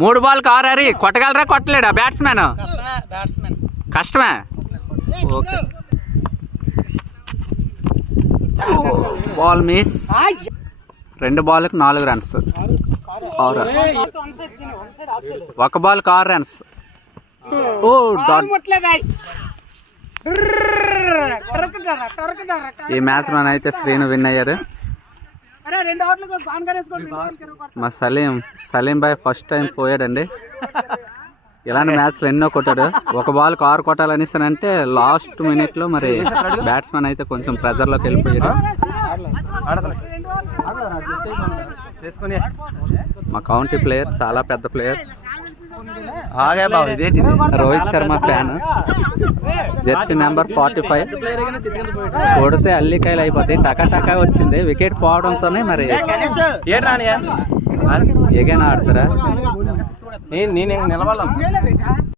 3 బాల్కి 6 హరి కొట్టగలరా కొట్టలేడా బ్యాట్స్మెన్? కష్టమే. Okay ball miss. 2 బాల్కి 4 రన్స్. 1 బాల్కి 6 రన్స్. ఓ ఈ మ్యాచ్ లో అయితే శ్రీను విన్ అయ్యారు. మా సలీం బాయ్ ఫస్ట్ టైం పోయాడండి. ఇలాంటి మ్యాచ్లు ఎన్నో కొట్టాడు. 1 బాల్కి 6 కొట్టాలనిస్తానంటే లాస్ట్ మినిట్లో మరి బ్యాట్స్మెన్ అయితే కొంచెం ప్రెజర్లోకి వెళ్ళిపోయాడు. మా కౌంటీ ప్లేయర్ చాలా పెద్ద player, Rohit Sharma fan. Jersey number 45 కొడితే అల్లికాయలు అయిపోతాయి. టకా వచ్చింది. వికెట్ పోవడంతోనే మరి ఏగైనా ఆడతారా? నేను నిలవాలి.